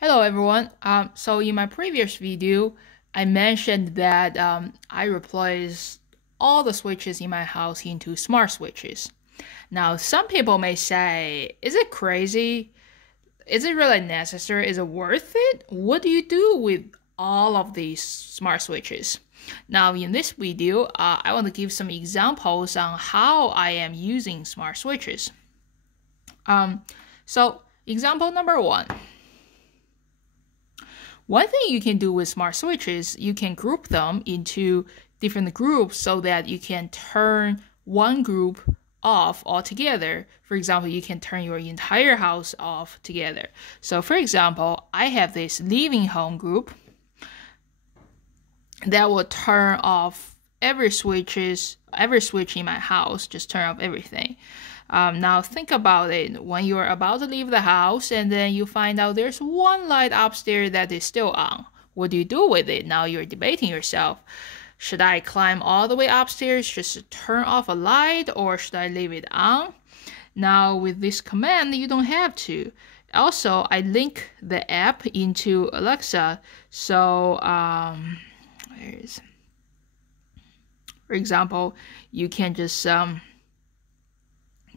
Hello everyone. So in my previous video, I mentioned that I replaced all the switches in my house into smart switches. Now, some people may say, is it crazy? Is it really necessary? Is it worth it? What do you do with all of these smart switches? Now, in this video, I want to give some examples on how I am using smart switches. So example number one. One thing you can do with smart switches, you can group them into different groups so that you can turn one group off altogether. For example, you can turn your entire house off together. So for example, I have this living home group that will turn off every switch in my house, just turn off everything. Now think about it. When you're about to leave the house and then you find out there's one light upstairs that is still on. What do you do with it? Now you're debating yourself. Should I climb all the way upstairs just to turn off a light, or should I leave it on? Now with this command, you don't have to. Also, I link the app into Alexa. So for example, you can just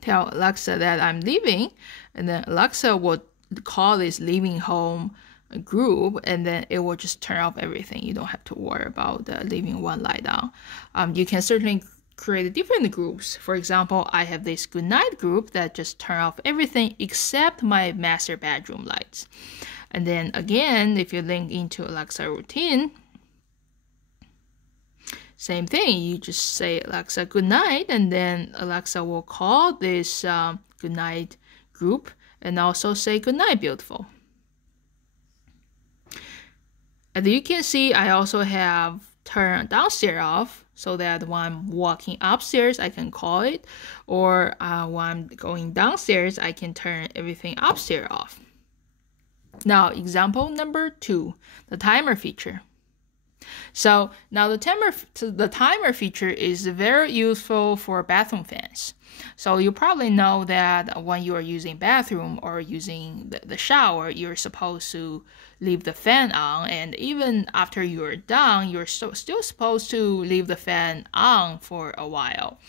tell Alexa that I'm leaving, and then Alexa will call this living home group, and then it will just turn off everything. You don't have to worry about leaving one light on. You can certainly create different groups. For example, I have this good night group that just turn off everything except my master bedroom lights. And then again, if you link into Alexa routine, same thing, you just say Alexa good night, and then Alexa will call this good night group and also say good night, beautiful. As you can see, I also have turn downstairs off so that when I'm walking upstairs, I can call it, or when I'm going downstairs, I can turn everything upstairs off. Now, example number 2, the timer feature. So now the timer feature is very useful for bathroom fans. So you probably know that when you are using bathroom or using the shower, you're supposed to leave the fan on, and even after you're done, you're still supposed to leave the fan on for a while.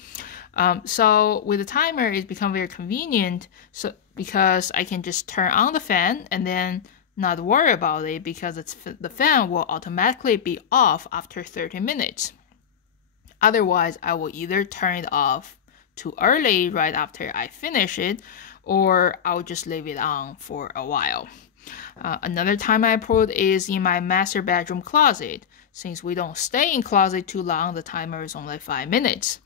So with the timer, it's become very convenient. So because I can just turn on the fan and then not worry about it, because the fan will automatically be off after 30 minutes. Otherwise, I will either turn it off too early right after I finish it, or I'll just leave it on for a while. Another time I put is in my master bedroom closet. Since we don't stay in closet too long, the timer is only 5 minutes.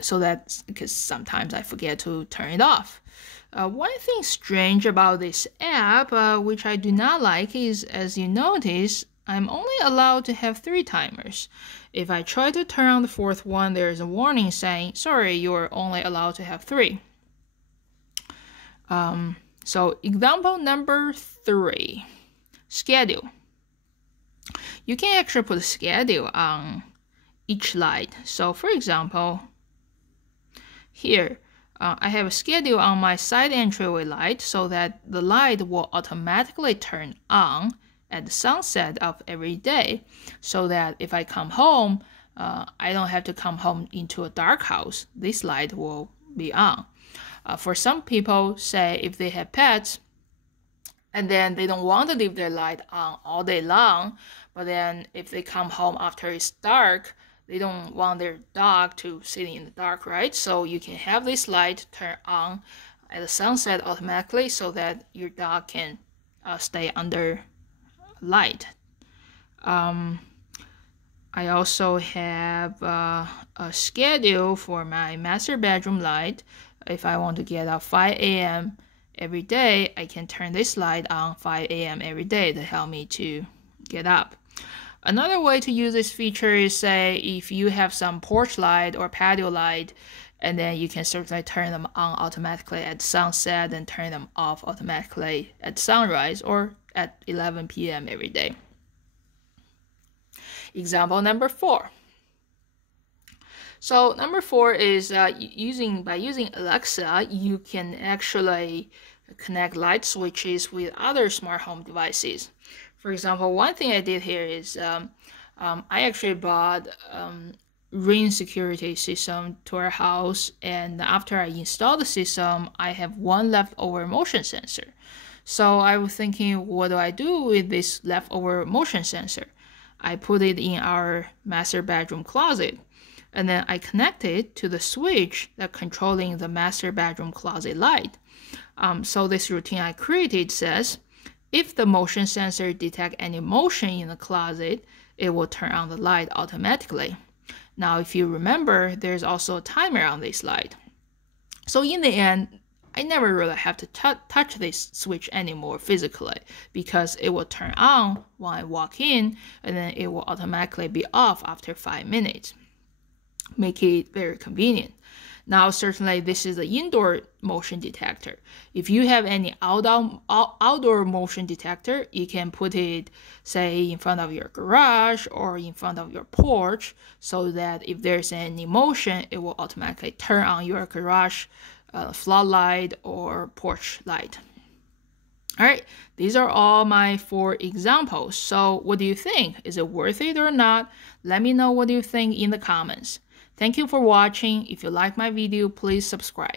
So that's because sometimes I forget to turn it off. One thing strange about this app, which I do not like, is, as you notice, I'm only allowed to have 3 timers. If I try to turn on the 4th one, there is a warning saying, sorry, you're only allowed to have 3. So example number 3, schedule. You can actually put a schedule on each light. So for example, here, I have a schedule on my side entryway light so that the light will automatically turn on at the sunset of every day, so that if I come home, I don't have to come home into a dark house. This light will be on. For some people, say if they have pets, and then they don't want to leave their light on all day long, but then if they come home after it's dark, they don't want their dog to sit in the dark, right? So you can have this light turn on at the sunset automatically so that your dog can stay under light. I also have a schedule for my master bedroom light. If I want to get up 5 a.m. every day, I can turn this light on 5 a.m. every day to help me to get up. Another way to use this feature is, say, if you have some porch light or patio light, and then you can certainly turn them on automatically at sunset and turn them off automatically at sunrise or at 11 p.m. every day. Example number 4. So number 4 is by using Alexa, you can actually connect light switches with other smart home devices. For example, one thing I did here is I actually bought ring security system to our house, and after I installed the system, I have one leftover motion sensor. So I was thinking, what do I do with this leftover motion sensor? I put it in our master bedroom closet, and then I connect it to the switch that controlling the master bedroom closet light. So this routine I created says, if the motion sensor detects any motion in the closet, it will turn on the light automatically. Now, if you remember, there's also a timer on this light. So in the end, I never really have to touch this switch anymore physically, because it will turn on when I walk in, and then it will automatically be off after 5 minutes. Make it very convenient. Now, certainly this is an indoor motion detector. If you have any outdoor motion detector, you can put it, say, in front of your garage or in front of your porch, so that if there's any motion, it will automatically turn on your garage floodlight or porch light. All right, these are all my 4 examples. So what do you think? Is it worth it or not? Let me know what you think in the comments. Thank you for watching. If you like my video, please subscribe.